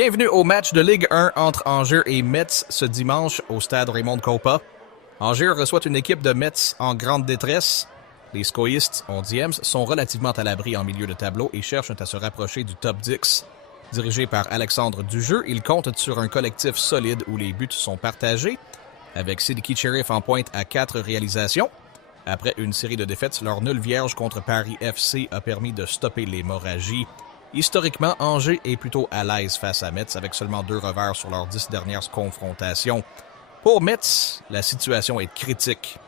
Bienvenue au match de Ligue 1 entre Angers et Metz ce dimanche au stade Raymond Kopa. Angers reçoit une équipe de Metz en grande détresse. Les scoïstes, 11e, sont relativement à l'abri en milieu de tableau et cherchent à se rapprocher du top 10. Dirigé par Alexandre Dujeu, ils comptent sur un collectif solide où les buts sont partagés, avec Sidiki Cherif en pointe à 4 réalisations. Après une série de défaites, leur nul vierge contre Paris FC a permis de stopper l'hémorragie. Historiquement, Angers est plutôt à l'aise face à Metz avec seulement 2 revers sur leurs 10 dernières confrontations. Pour Metz, la situation est critique.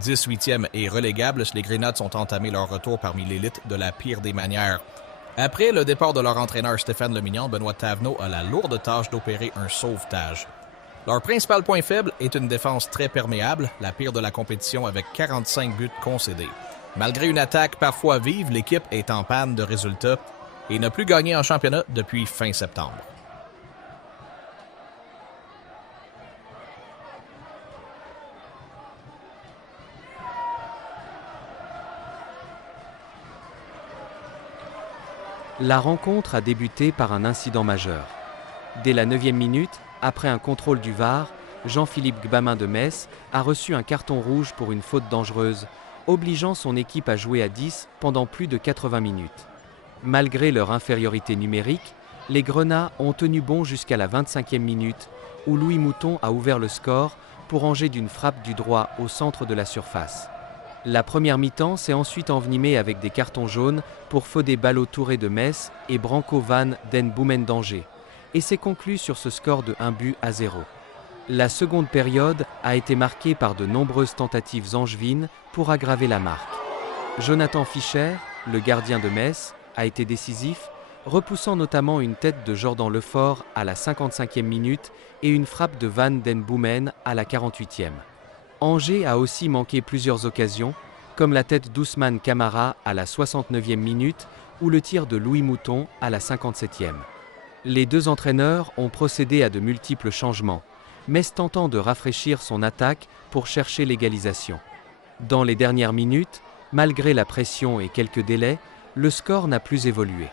18e et relégable, les Grenades ont entamé leur retour parmi l'élite de la pire des manières. Après le départ de leur entraîneur Stéphane Lemignon, Benoît Thavenot a la lourde tâche d'opérer un sauvetage. Leur principal point faible est une défense très perméable, la pire de la compétition avec 45 buts concédés. Malgré une attaque parfois vive, l'équipe est en panne de résultats et n'a plus gagné en championnat depuis fin septembre. La rencontre a débuté par un incident majeur. Dès la 9e minute, après un contrôle du VAR, Jean-Philippe Gbamin de Metz a reçu un carton rouge pour une faute dangereuse, obligeant son équipe à jouer à 10 pendant plus de 80 minutes. Malgré leur infériorité numérique, les Grenats ont tenu bon jusqu'à la 25e minute, où Louis Mouton a ouvert le score pour Angers d'une frappe du droit au centre de la surface. La première mi-temps s'est ensuite envenimée avec des cartons jaunes pour Fodé Ballo-Touré de Metz et Branco Van Den Boomen d'Angers, et s'est conclue sur ce score de 1-0. La seconde période a été marquée par de nombreuses tentatives angevines pour aggraver la marque. Jonathan Fischer, le gardien de Metz, a été décisif, repoussant notamment une tête de Jordan Lefort à la 55e minute et une frappe de Van Den Boomen à la 48e. Angers a aussi manqué plusieurs occasions, comme la tête d'Ousmane Camara à la 69e minute ou le tir de Louis Mouton à la 57e. Les deux entraîneurs ont procédé à de multiples changements, Metz tentant de rafraîchir son attaque pour chercher l'égalisation. Dans les dernières minutes, malgré la pression et quelques délais, le score n'a plus évolué.